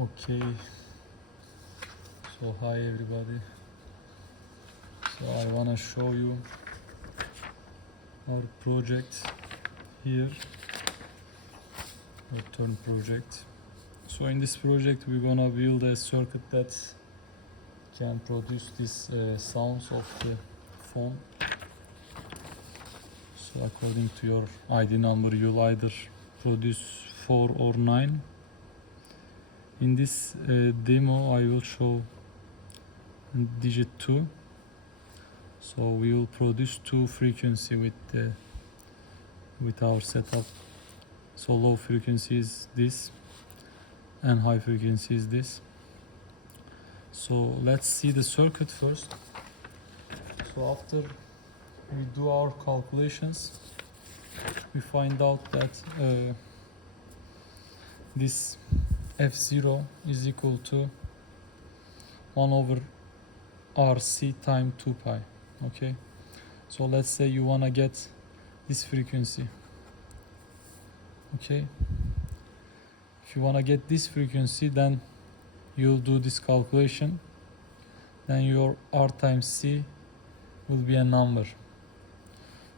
Okay, so hi everybody. So I wanna show you our project here, our turn project. So in this project we're gonna build a circuit that can produce this sounds of the phone. So according to your ID number you'll either produce 4 or 9. In this demo I will show digit 2. So we will produce 2 frequency with our setup. So low frequency is this and high frequency is this. So let's see the circuit first. So after we do our calculations, we find out that this F0 is equal to 1 over RC times 2 pi. Okay, so let's say you want to get this frequency. Okay, if you want to get this frequency, then you'll do this calculation, then your R times C will be a number.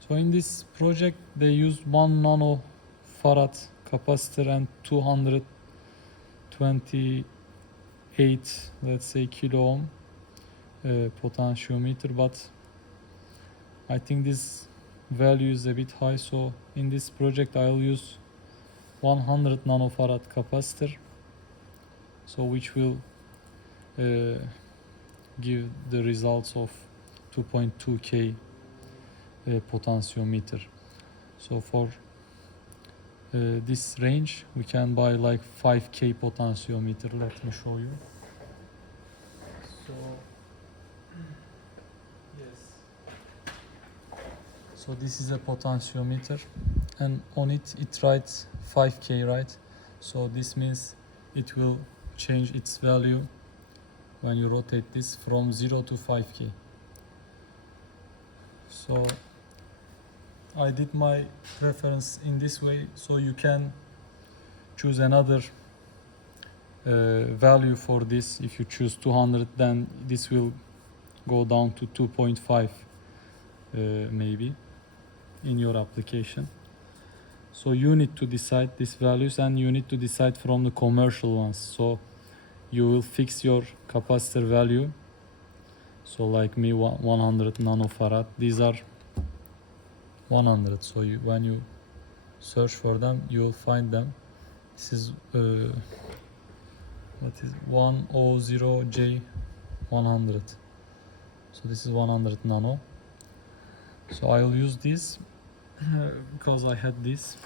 So in this project they used 1 nanofarad capacitor and 228, let's say, kilo ohm potentiometer, but I think this value is a bit high, so in this project I'll use 100 nanofarad capacitor, so which will give the results of 2.2K potentiometer. So for this range we can buy like 5K potentiometer. Let me show you. So yes, so this is a potentiometer and on it writes 5K, right? So this means it will change its value when you rotate this from 0 to 5K. So I did my preference in this way, so you can choose another value for this. If you choose 200, then this will go down to 2.5 maybe in your application. So you need to decide these values and you need to decide from the commercial ones. So you will fix your capacitor value. So like me, 100 nanofarad, these are 100. So when you search for them, you will find them. This is what is 100J100. So this is 100 nano. So I will use this because I had this.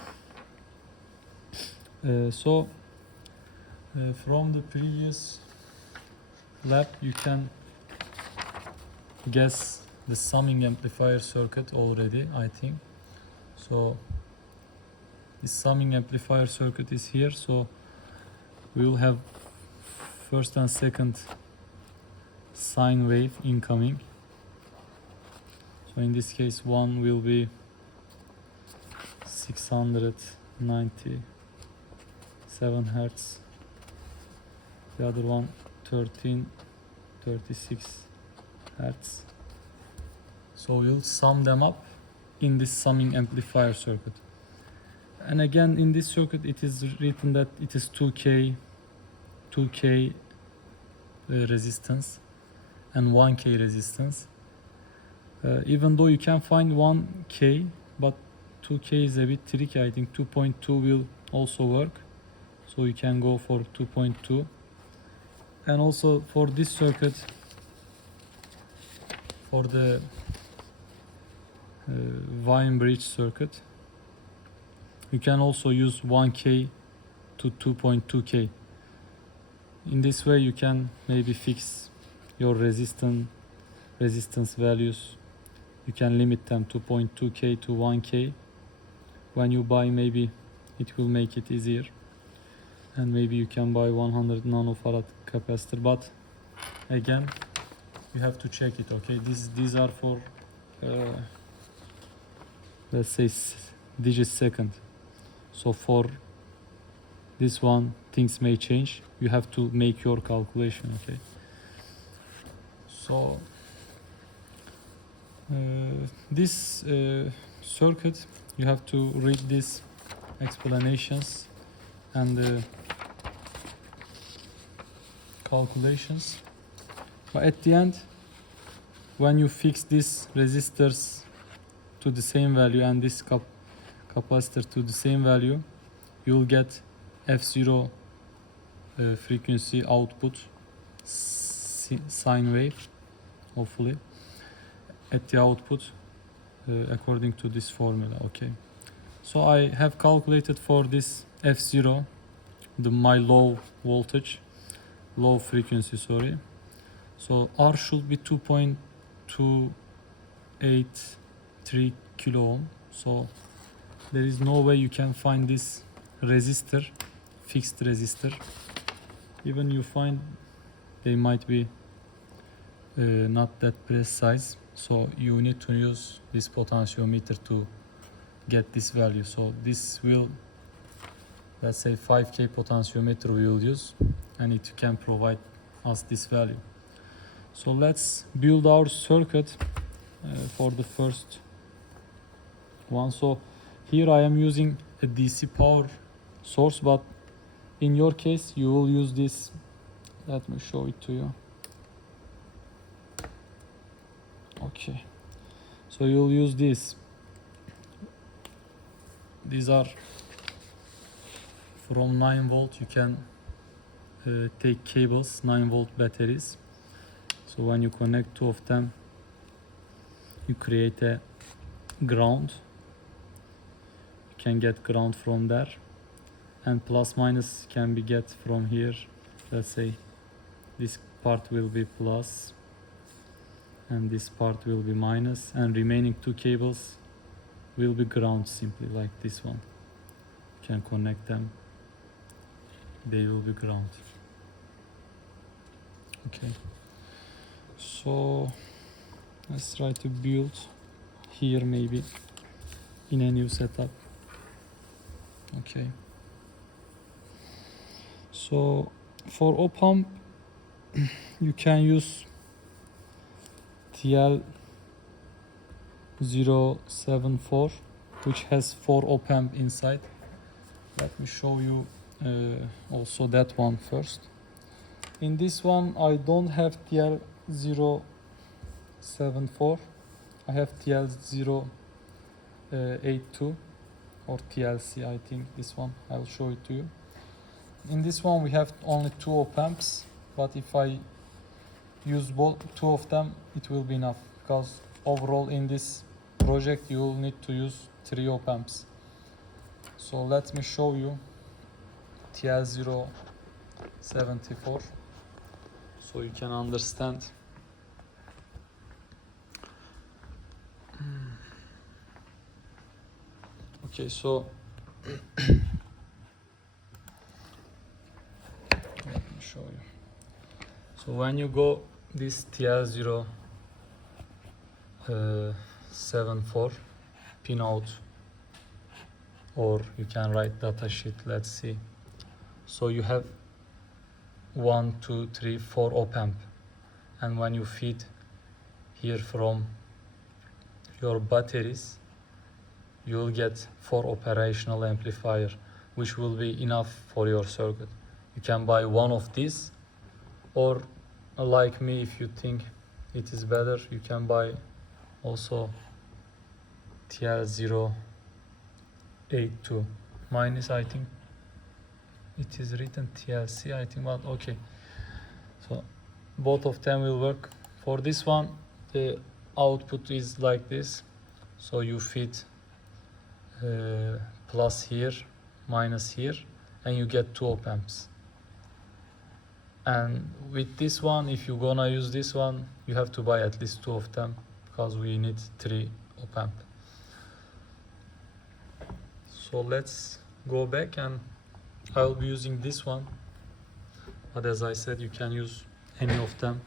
From the previous lab you can guess the summing amplifier circuit already, I think. So this summing amplifier circuit is here. So we will have first and second sine wave incoming. So in this case one will be 697 Hertz, the other one 1336 Hertz. So we'll sum them up in this summing amplifier circuit. And again in this circuit it is written that it is 2K resistance and 1K resistance. Even though you can find 1K, but 2K is a bit tricky. I think 2.2 will also work, so you can go for 2.2. And also for this circuit, for the Wien bridge circuit, you can also use 1K to 2.2K. In this way you can maybe fix your resistance values. You can limit them to 0.2K to 1K. When you buy, maybe it will make it easier. And maybe you can buy 100 nanofarad capacitor, but again you have to check it. Okay, these are for let's say digit second. So for this one things may change. You have to make your calculation. Okay, so this circuit, you have to read these explanations and calculations, but at the end, when you fix these resistors to the same value and this capacitor to the same value, you'll get F0 frequency output sine wave, hopefully, at the output according to this formula. Okay, so I have calculated for this F0 my low voltage, low frequency, sorry. So R should be 2.283 kilo ohm. So there is no way you can find this resistor, fixed resistor. Even you find, they might be not that precise. So you need to use this potentiometer to get this value. So this will, let's say 5K potentiometer we will use, and it can provide us this value. So let's build our circuit for the first one. So here I am using a DC power source, but in your case you will use this. Let me show it to you. Okay, so you'll use this. These are from 9 volt. You can take cables, 9 volt batteries. So when you connect two of them, you create a ground. You can get ground from there, and plus minus can be get from here. Let's say this part will be plus and this part will be minus, and remaining two cables will be ground, simply like this one. You can connect them, they will be ground. Okay, so let's try to build here maybe in a new setup. Okay, so for opamp you can use TL074, which has 4 opamp inside. Let me show you also that one first. In this one I don't have TL074, I have TL082 or TLC, I think this one. I'll show it to you. In this one we have only 2 opamps, but if I use both 2 of them, it will be enough, because overall in this project you will need to use 3 opamps. So let me show you TL074 so you can understand. Okay, so let me show you. So when you go this TL074 pin out, or you can write datasheet, let's see. So you have 1, 2, 3, 4 opamp, and when you feed here from your batteries, you will get 4 operational amplifier, which will be enough for your circuit. You can buy one of these, or like me, if you think it is better, you can buy also TL082. Mine is, I think it is written TLC, I think, but okay. So both of them will work. For this one, the output is like this. So you feed plus here, minus here, and you get 2 opamps. And with this one, if you're gonna use this one, you have to buy at least 2 of them, because we need 3 opamp. So let's go back, and I'll be using this one, but as I said, you can use any of them.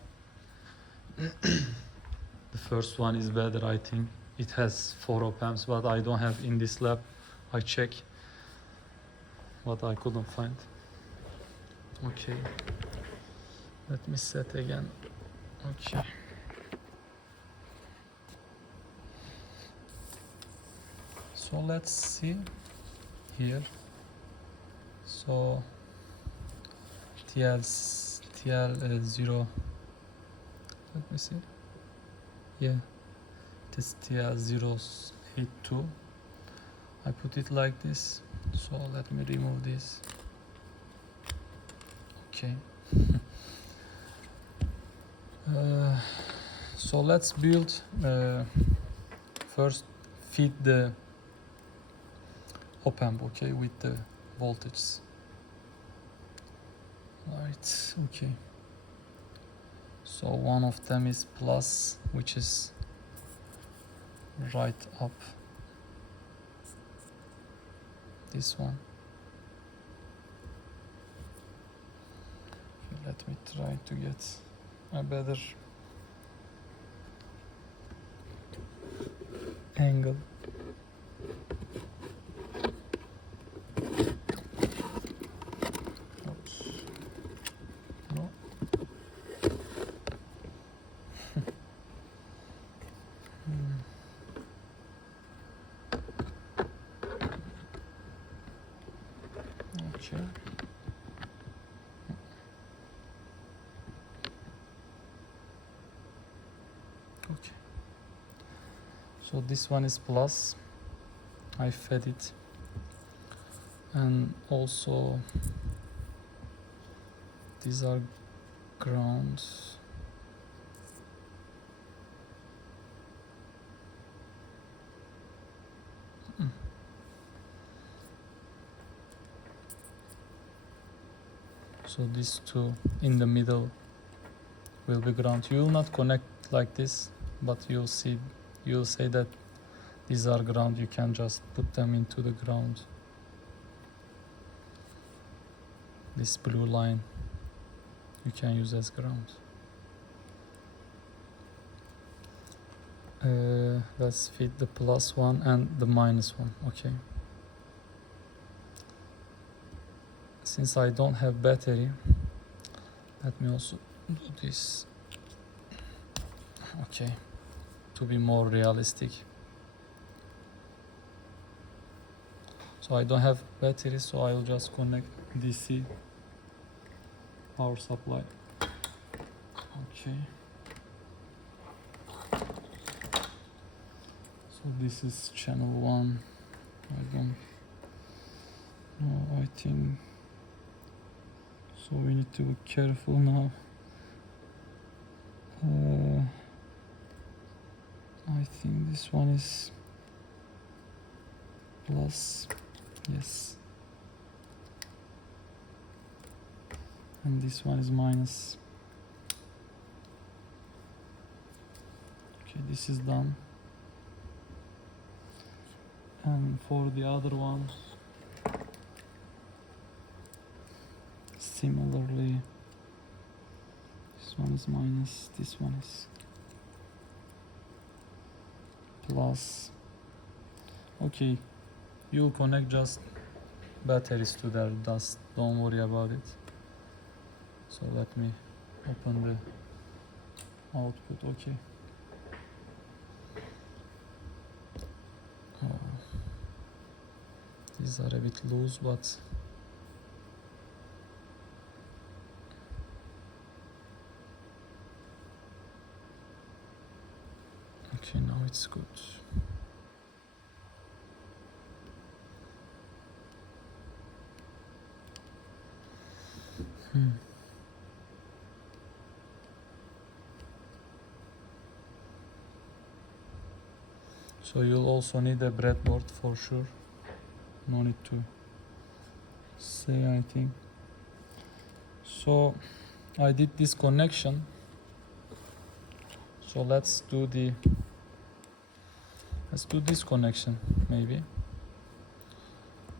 The first one is better, I think. It has 4 opamps, but I don't have in this lab. I check, but I couldn't find. Okay, let me set again. Okay, so let's see here. So TL0, let me see, yeah, it is TL082. I put it like this, so let me remove this. Okay. So let's build, first feed the opamp, okay, with the voltage. Right, okay. So one of them is plus, which is right up this one. Okay, let me try to get a better angle. Oops. No. Okay. Okay. So this one is plus. I fed it, and also these are grounds. So these two in the middle will be ground. You will not connect like this, but you'll say that these are ground. You can just put them into the ground. This blue line you can use as ground. Let's feed the plus one and the minus one. Okay. Since I don't have battery, let me also do this. Okay, to be more realistic. So I don't have battery, so I will just connect DC power supply. Okay. So this is channel 1. I don't know, I think. So we need to be careful now. I think this one is plus, yes. And this one is minus. Okay, this is done. And for the other one, similarly, this one is minus, this one is plus. Okay, you'll connect just batteries to their dust, don't worry about it. So let me open the output. Okay. These are a bit loose, but okay, now it's good. So you'll also need a breadboard for sure. No need to say anything. So I did this connection. So let's do this connection maybe.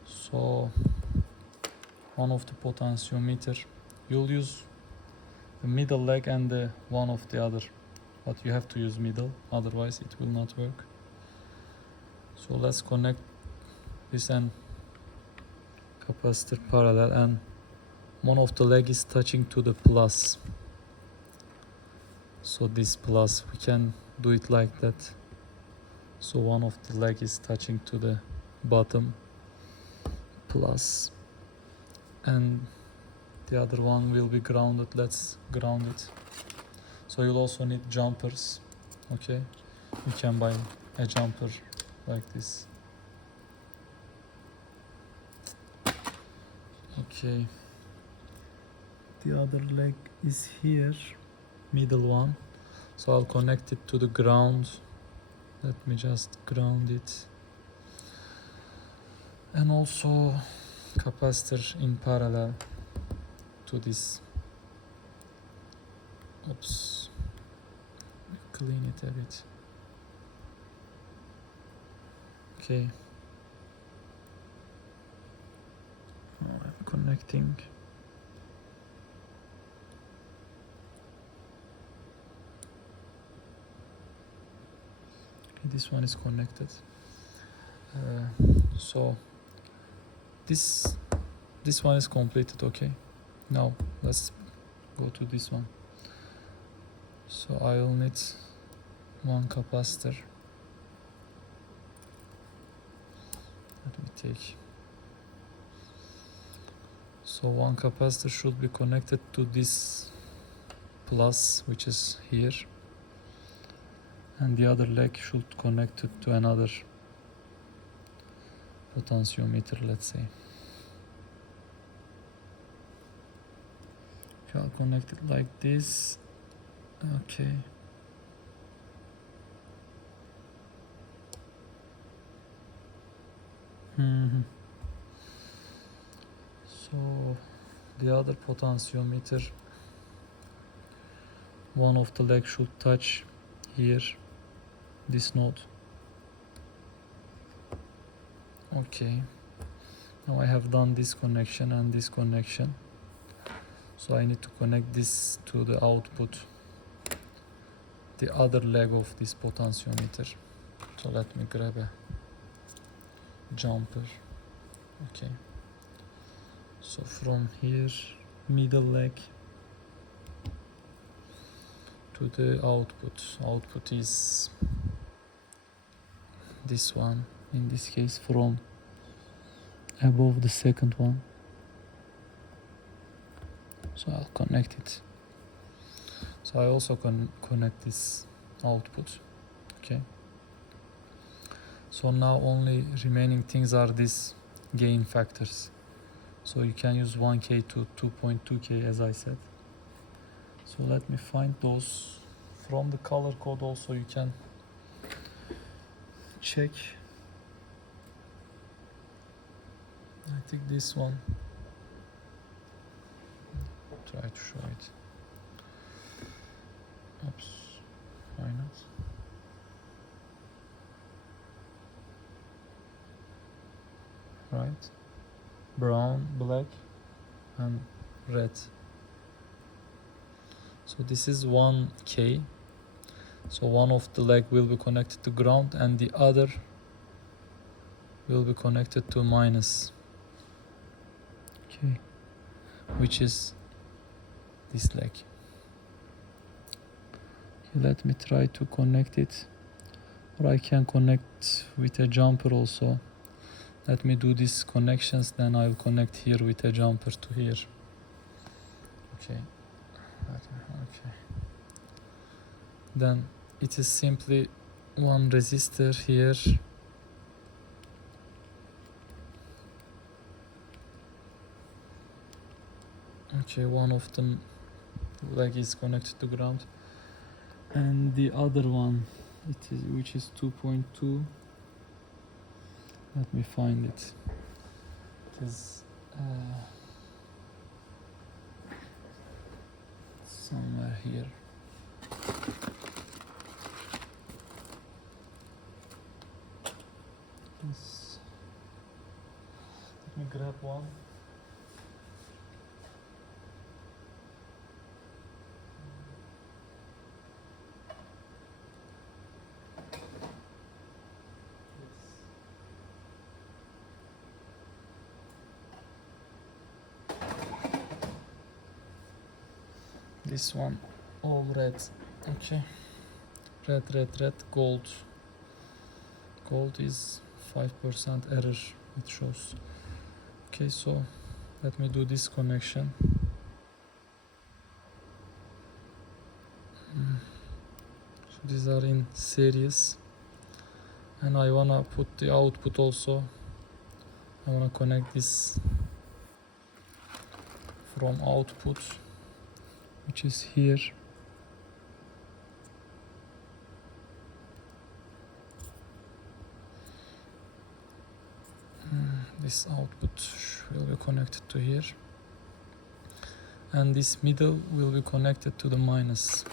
So one of the potentiometer, you'll use the middle leg and the one of the other, but you have to use middle, otherwise it will not work. So let's connect this and capacitor parallel and one of the leg is touching to the plus. So this plus, we can do it like that. So one of the leg is touching to the bottom plus, and the other one will be grounded. Let's ground it. So you'll also need jumpers. Okay, you can buy a jumper like this. Okay, the other leg is here, middle one. So I'll connect it to the ground. Let me just ground it. And also capacitor in parallel to this. Oops, clean it a bit. Okay, now I'm connecting. Okay, this one is connected. So this one is completed. Okay, now let's go to this one. So I will need one capacitor. Let me take. So one capacitor should be connected to this plus, which is here, and the other leg should connect it to another potentiometer, let's say. Okay, I'll connect it like this. Okay. So the other potentiometer, one of the legs should touch here, this node. Okay, now I have done this connection and this connection, so I need to connect this to the output, the other leg of this potentiometer. So let me grab a jumper. Okay, so from here, middle leg to the output is this one, in this case from above the second one. So I'll connect it. So I also connect this output. Okay, so now only remaining things are these gain factors. So you can use 1K to 2.2K, as I said. So let me find those. From the color code also you can check. I think this one, try to show it. Oops, why not? Right, brown, black and red. So this is 1K. So one of the leg will be connected to ground and the other will be connected to minus. Okay, which is this leg. Okay, let me try to connect it, or I can connect with a jumper also. Let me do these connections, then I'll connect here with a jumper to here. Okay, okay. Then it is simply one resistor here. Okay, one of them leg is connected to ground, and the other one, which is 2.2. Let me find it. It is somewhere here. Yes. Let me grab one. This one all red. Okay, red, gold. Gold is 5% error, it shows. Okay, so let me do this connection. So these are in series, and I wanna put the output also. I wanna connect this from output, which is here. This output will be connected to here, and this middle will be connected to the minus,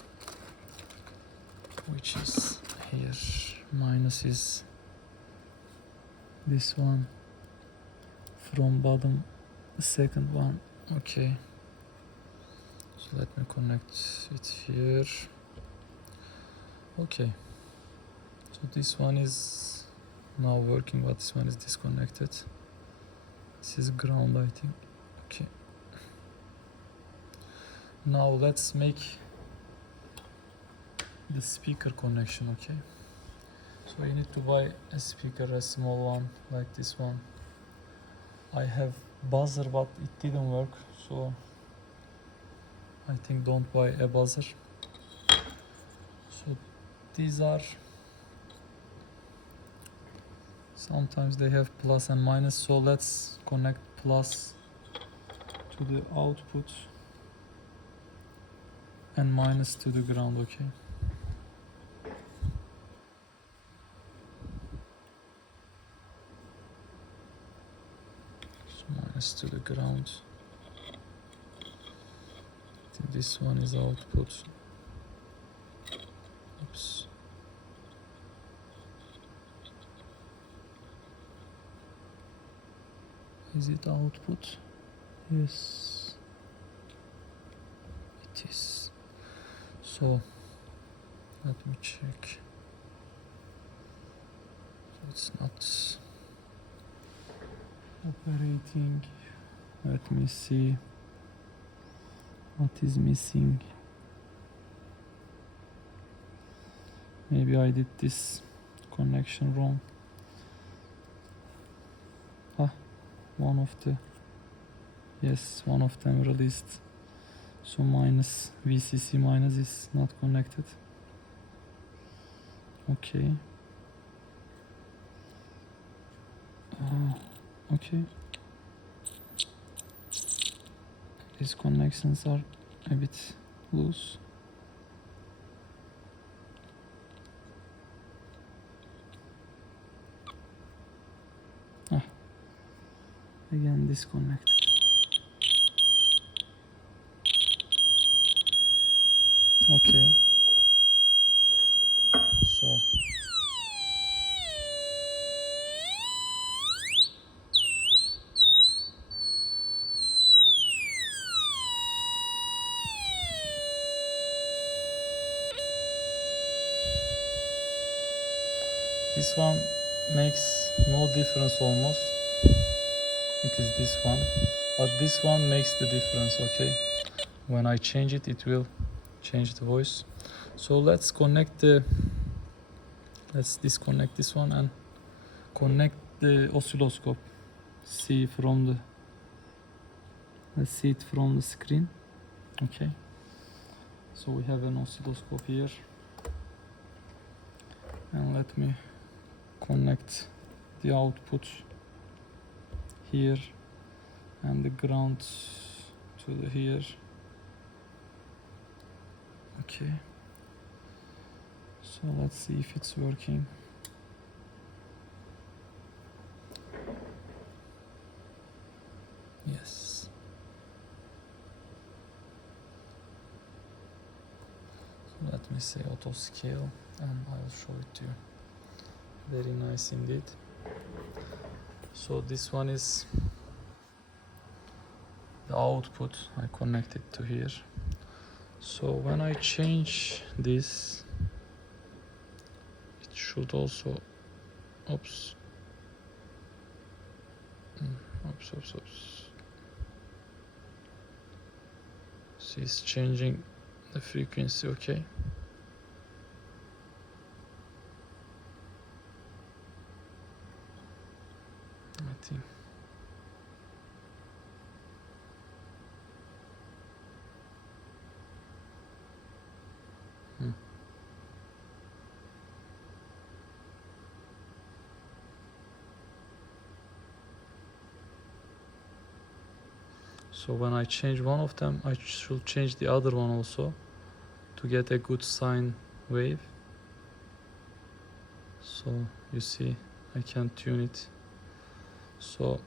which is here. Minus is this one from bottom, the second one. Okay, so let me connect it here. Okay, so this one is now working, but this one is disconnected. This is ground, I think. Okay, now let's make the speaker connection. Okay, so you need to buy a speaker, a small one like this one. I have buzzer, but it didn't work, so I think don't buy a buzzer. So these are, sometimes they have plus and minus, so let's connect plus to the output and minus to the ground. Okay, so minus to the ground. I think this one is output. Oops. Is it output? Yes, it is. So let me check. So it's not operating. Let me see what is missing. Maybe I did this connection wrong. One of the, yes, one of them released. So minus, VCC minus is not connected. Okay. Okay. These connections are a bit loose. Again disconnect. Okay, so this one makes no difference almost. It is this one, but this one makes the difference. Okay, when I change it, it will change the voice. So let's disconnect this one and connect the oscilloscope. Let's see it from the screen. Okay, so we have an oscilloscope here, and let me connect the output here and the ground to the here. Okay, so let's see if it's working. Yes. So let me say auto scale and I will show it to you. Very nice indeed. So this one is the output. I connect it to here. So when I change this, it should also, oops. See, it's changing the frequency, okay. I think. So when I change one of them, I should change the other one also to get a good sine wave. So you see, I can tune it. So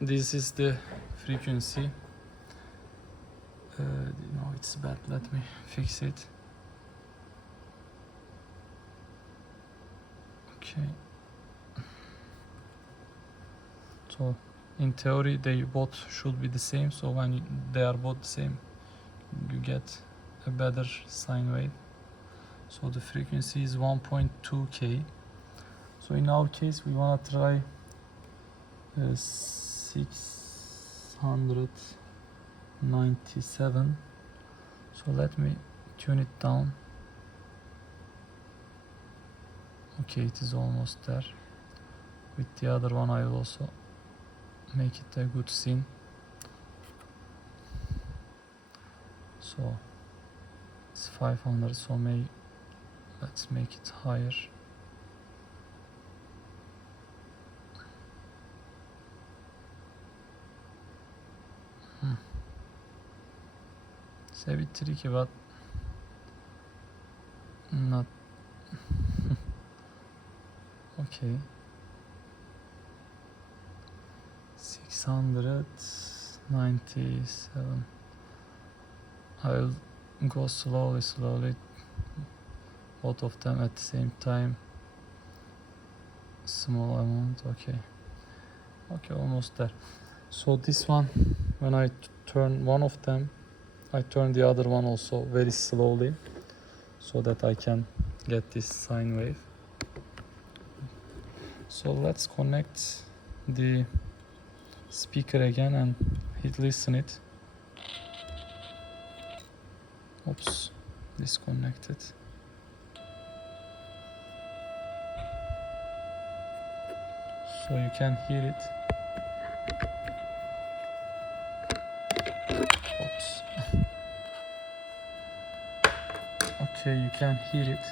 this is the frequency. No, it's bad. Let me fix it. Okay. So in theory, they both should be the same. So when they are both the same, you get a better sine wave. So the frequency is 1.2K. So in our case, we want to try 697. So let me tune it down. Okay, it is almost there. With the other one, I will also make it a good scene. So it's 500. So let's make it higher. It's a bit tricky, but not okay. 697. I will go slowly, both of them at the same time. Small amount, okay, almost there. So this one, when I turn one of them, I turn the other one also very slowly, so that I can get this sine wave. So let's connect the speaker again and hit listen it. Oops, disconnected. So you can hear it. Oops. Okay, you can hear it.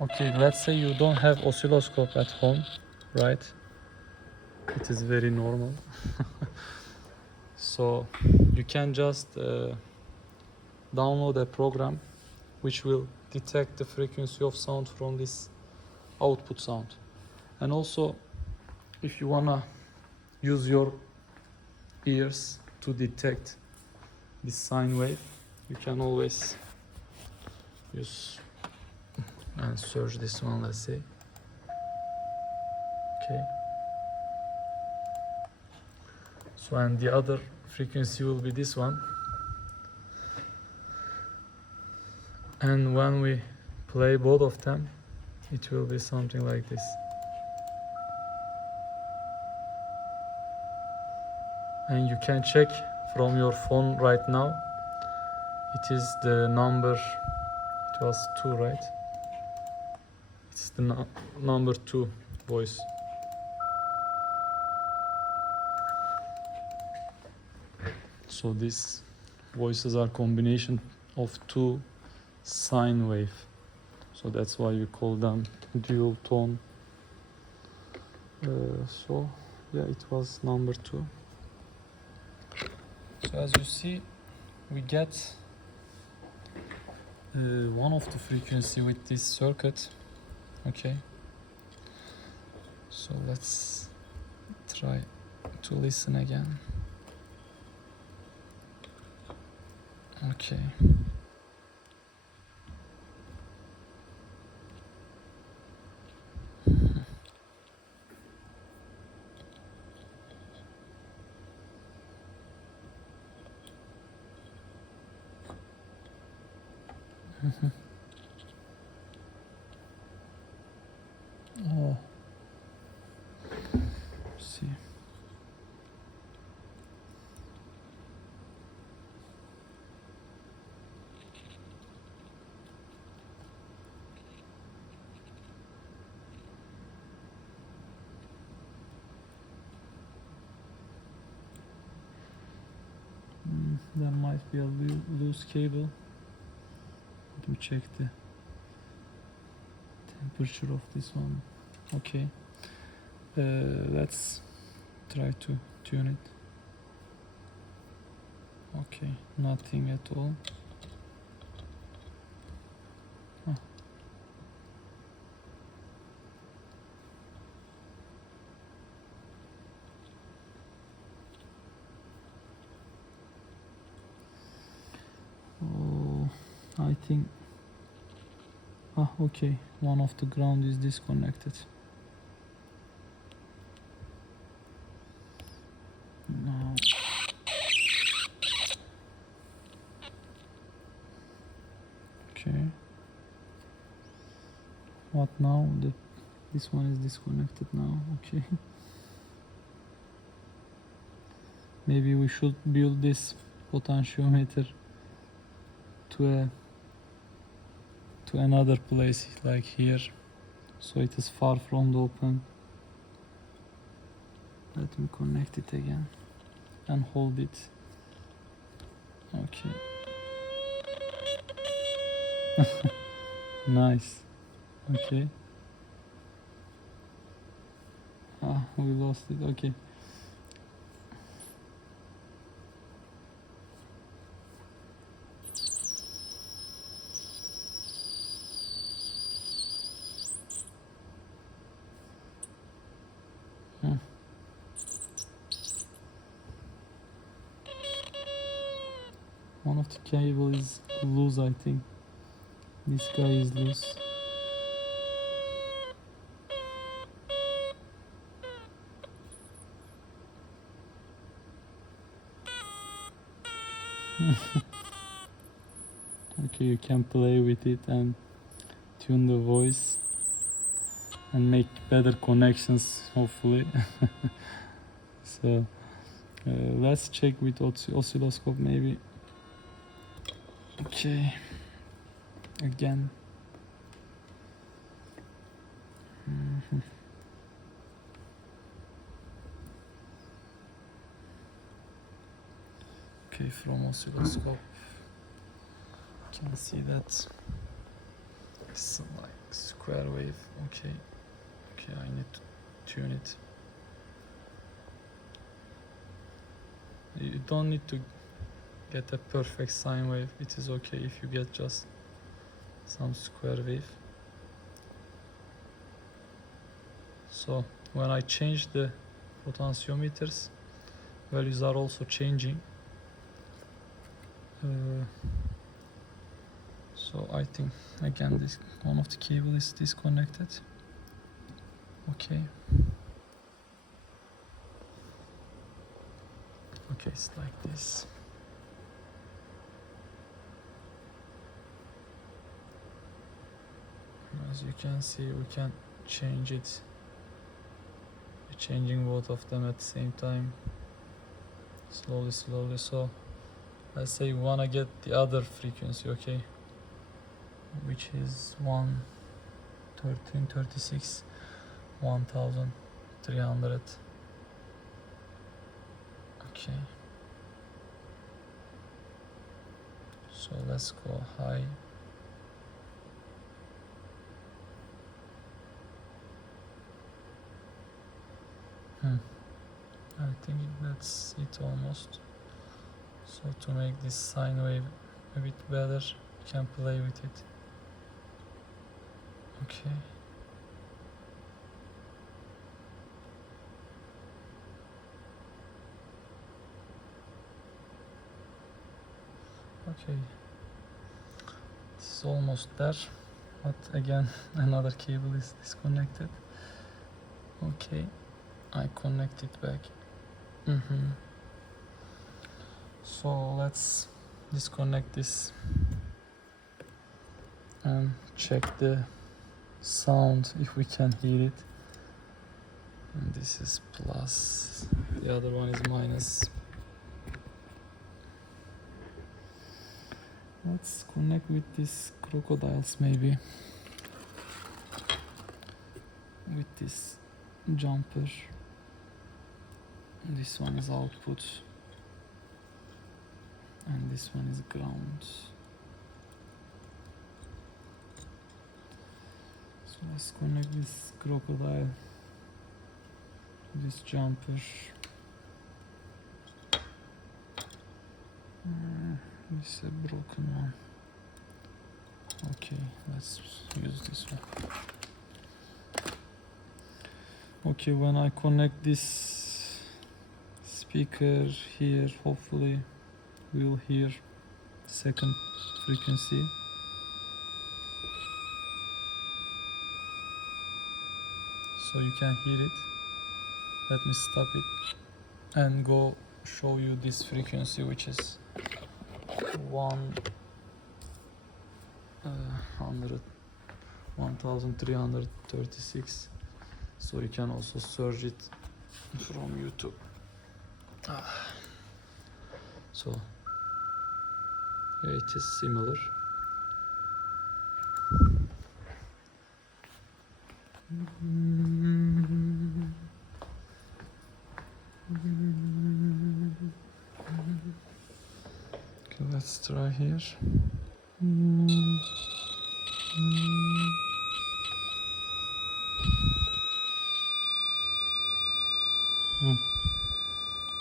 Okay, let's say you don't have oscilloscope at home, right? It is very normal. So you can just download a program which will detect the frequency of sound from this output sound. And also, if you wanna use your ears to detect this sine wave, you can always use and search this one, let's say. Okay. So and the other frequency will be this one. And when we play both of them, it will be something like this. And you can check from your phone right now. It is the number, it was 2, right? It's the number 2 voice. So these voices are combination of 2 sine wave. So that's why we call them dual tone. So yeah, it was number 2. So as you see, we get one of the frequency with this circuit. Okay. So let's try to listen again. Okay. Oh, see. There might be a loose cable. Let me check the temperature of this one. Okay, let's try to tune it. Okay, nothing at all. Oh, I think. Okay, one of the ground is disconnected. Now, okay. What now? This one is disconnected now. Okay. Maybe we should build this potentiometer to another place, like here, so it is far from the open. Let me connect it again and hold it. Okay. Nice. Okay. We lost it. Okay. One of the cable is loose, I think. This guy is loose. Okay, you can play with it and tune the voice and make better connections, hopefully. So let's check with oscilloscope maybe. Okay, again. Okay, from oscilloscope you can see that it's like square wave. Okay, I need to tune it. You don't need to get a perfect sine wave. It is okay if you get just some square wave. So when I change the potentiometers, values are also changing. So I think again this one of the cable is disconnected. Okay, it's like this. As you can see, we can change it. We're changing both of them at the same time, slowly. So let's say we wanna get the other frequency, okay, which is 11336 1300. Okay, so let's go high. I think that's it almost. So to make this sine wave a bit better, you can play with it. Okay. Okay, it's almost there, but again another cable is disconnected. Okay, I connect it back. So let's disconnect this and check the sound if we can hear it. And this is plus, the other one is minus. Let's connect with these crocodiles maybe, with this jumper. This one is output this one is ground. So let's connect this crocodile to this jumper. This is a broken one. Okay, let's use this one. Okay, when I connect this speaker here, hopefully we'll hear second frequency. So you can hear it. Let me stop it and go show you this frequency, which is 1336. So you can also search it from YouTube. So yeah, it is similar. Okay, let's try here.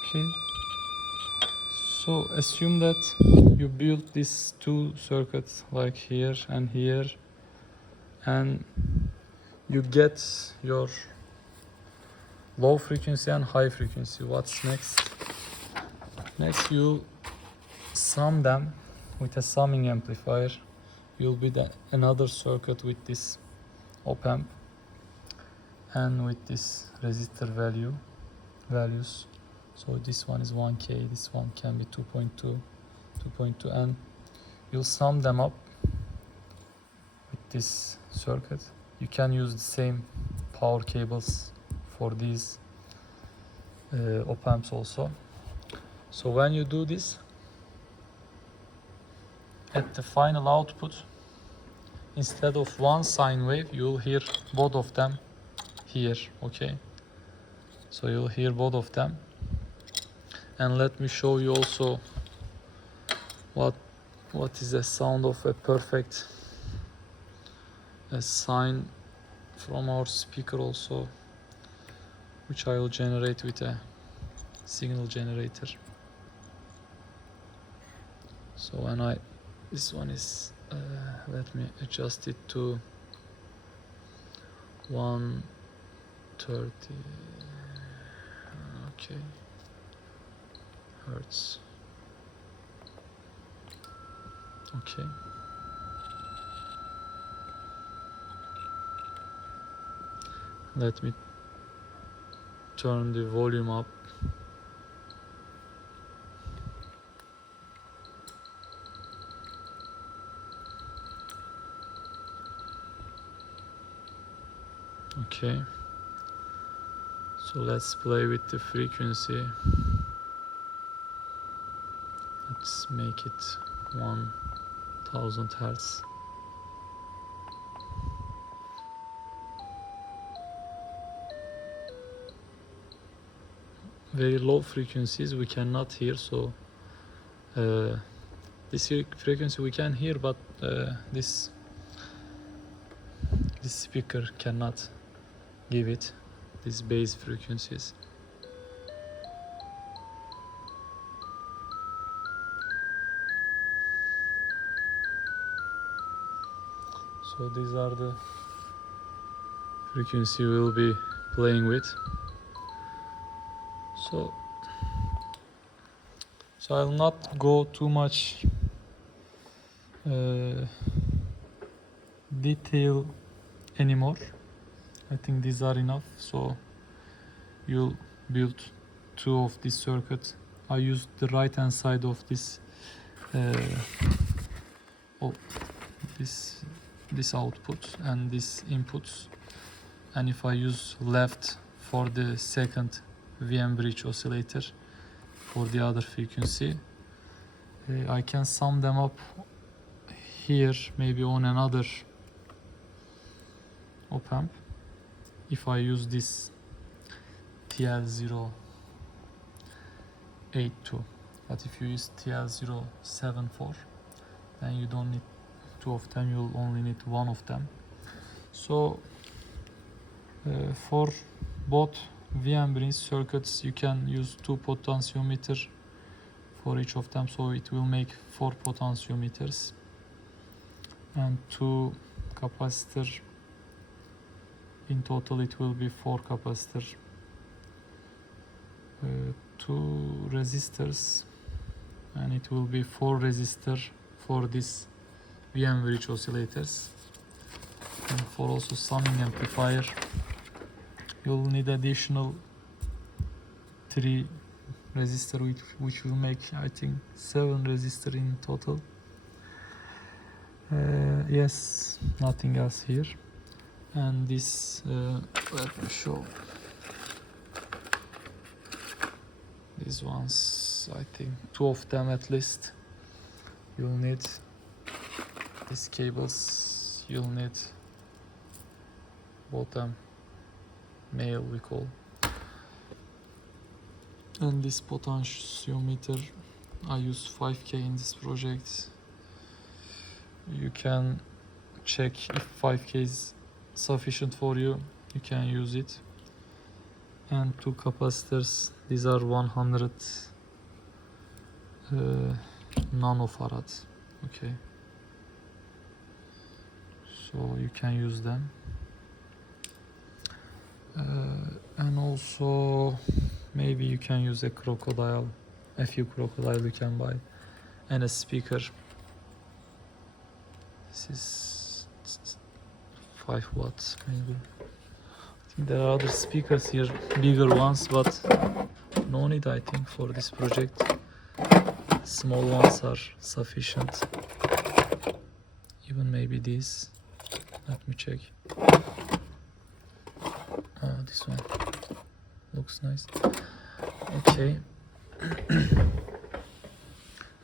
Okay, so assume that you build these two circuits like here and here, and you get your low frequency and high frequency. What's next? Next, you sum them with a summing amplifier. You'll be another circuit with this opamp and with this resistor values. So this one is 1K, this one can be 2.2, and you'll sum them up with this circuit. You can use the same power cables for these op-amps also. So when you do this, at the final output, instead of one sine wave, you'll hear both of them here. Okay, so you'll hear both of them. And let me show you also what is the sound of a perfect sine from our speaker also, which I will generate with a signal generator. So when this one is let me adjust it to 130 okay hertz. Okay, let me turn the volume up. Okay, so let's play with the frequency. Let's make it 1000 hertz. Very low frequencies we cannot hear, so this frequency we can hear, but this speaker cannot give it these bass frequencies. So these are the frequency we'll be playing with. So I'll not go too much detail anymore. I think these are enough. So you'll build two of these circuits. I used the right hand side of this this output and this inputs, and if I use left for the second VM bridge oscillator for the other frequency, I can sum them up here, maybe on another op-amp, if I use this TL082. But if you use TL074, then you don't need two of them, you'll only need one of them. So for both VM bridge circuits, you can use two potentiometer for each of them, so it will make 4 potentiometers, and 2 capacitor. In total it will be 4 capacitor, 2 resistors, and it will be 4 resistor for this VM bridge oscillators. And for also summing amplifier, you'll need additional 3 resistor, which will make, I think, 7 resistor in total. Yes, nothing else here. And this, let me show. These ones, I think 2 of them at least. You'll need these cables. You'll need bottom male, we call. And this potentiometer, I use 5K in this project. You can check if 5K is sufficient for you, you can use it. And 2 capacitors, these are 100 nanofarad. Okay, so you can use them. And also maybe you can use a crocodile, a few crocodile you can buy, and a speaker. This is 5 watts maybe. I think there are other speakers here, bigger ones, but no need, I think, for this project. Small ones are sufficient. Even maybe these. Let me check. Oh, this one looks nice. Okay.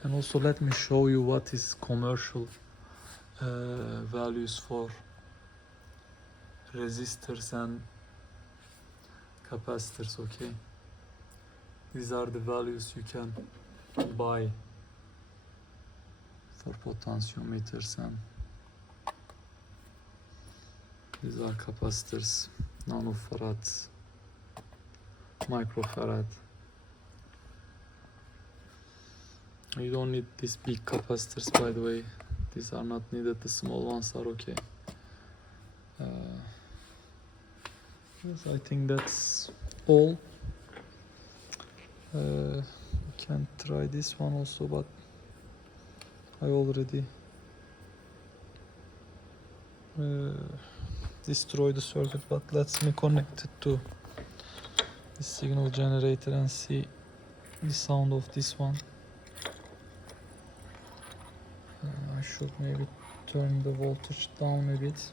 And also let me show you what is commercial values for resistors and capacitors. Okay, these are the values you can buy for potentiometers, and these are capacitors: nanofarad, microfarad. You don't need these big capacitors, by the way. These are not needed, the small ones are okay. Yes, I think that's all. You can try this one also, but I already destroyed the circuit. But let's me connect it to the signal generator and see the sound of this one. I should maybe turn the voltage down a bit.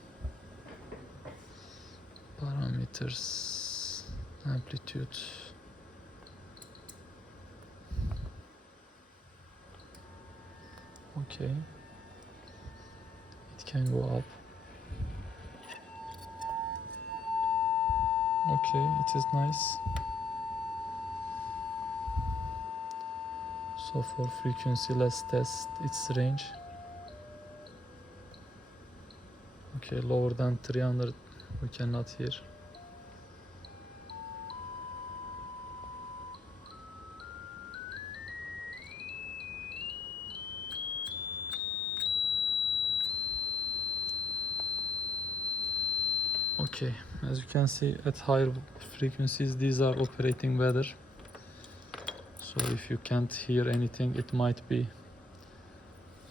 Parameters, amplitude. Okay, it can go up. Okay, it is nice. So for frequency, let's test its range. Okay, lower than 300 we cannot hear. Okay, as you can see, at higher frequencies these are operating better. So if you can't hear anything, it might be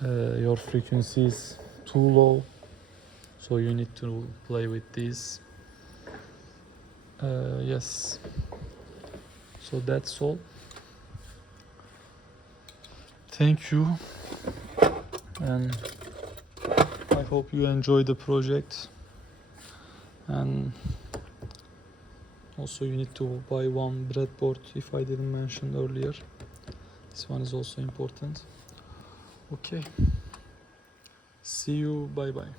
your frequency is too low, so you need to play with these. Yes, so that's all. Thank you, and I hope you enjoy the project. And also you need to buy one breadboard, if I didn't mention earlier. This one is also important. Okay, see you, bye bye.